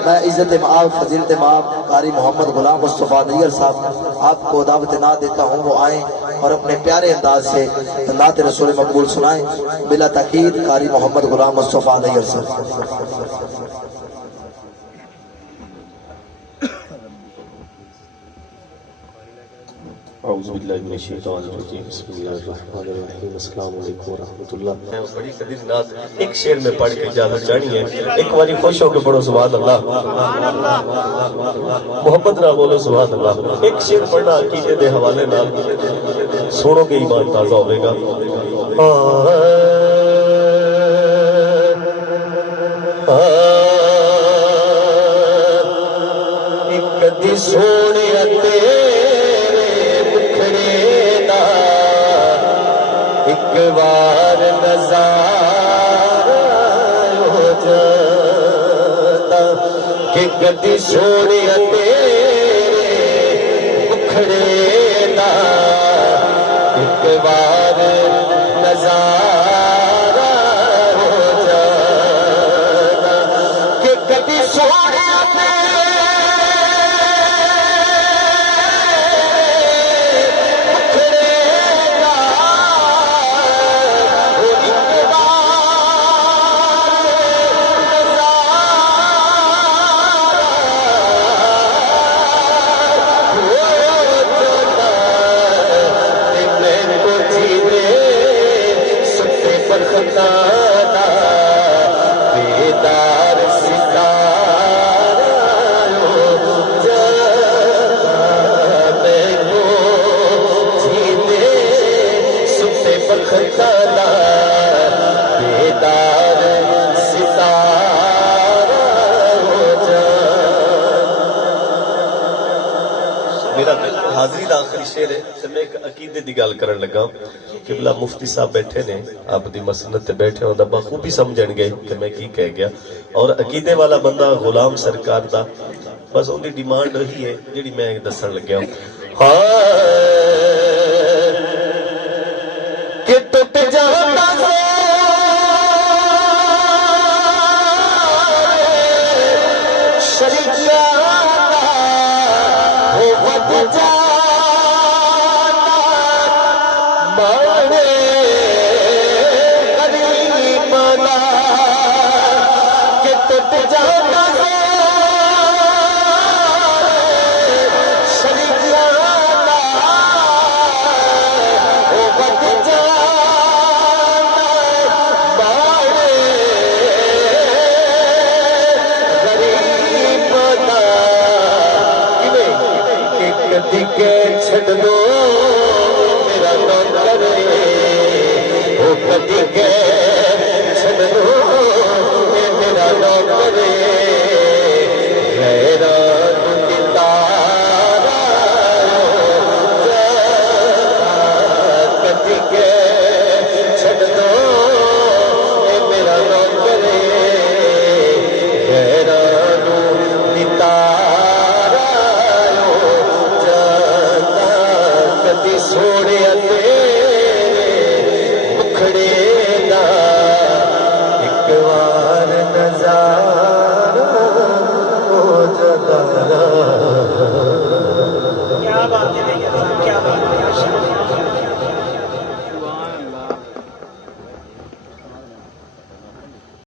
मैं इज्जत माब फजीलत माब कारी मोहम्मद गुलाम मुस्तफ़ा नैयर साहब आपको दावत ना देता हूँ, वो आए और अपने प्यारे अंदाज से नात रसूल मकबूल सुनाए। बिला ताकीद कारी मोहम्मद गुलाम मुस्तफ़ा नैयर साहब। बड़ी कदीर नात एक शेर में पढ़ के इजाजत चाहनी है। एक बारी खुश होकर पढ़ो सुभान अल्लाह, मोहब्बत ना बोलो सुभान अल्लाह। एक शेर पढ़ना अकीदे दे हवाले नाल सुनोगे ईमान ताजा होगा। एक कदी सोने एक बार नज़ारा हो जाता कि कदी सोने तेरे मुखड़े दा एक बार नज़ारा हो जाता कि कदी सोने बेदार सितारा हो जाता मैं जीते सुते बखताना बेदार सितारा हो जाता। मेरा हाजिरी का आखिरी शेर है। मैं एक अकीदे की गल करन लगा। किबला मुफ्ती साहब बैठे ने आप दी मसनत ते बैठे हो बखूबी समझण गए कि मैं की कह गया। और अकीदे वाला बंदा गुलाम सरकार दा बस उनकी डिमांड ही है जिहड़ी मैं दसन लग्या। कि टुट जाता शरीका हो वध जा छड़ दो मेरा नौकर ओ कदी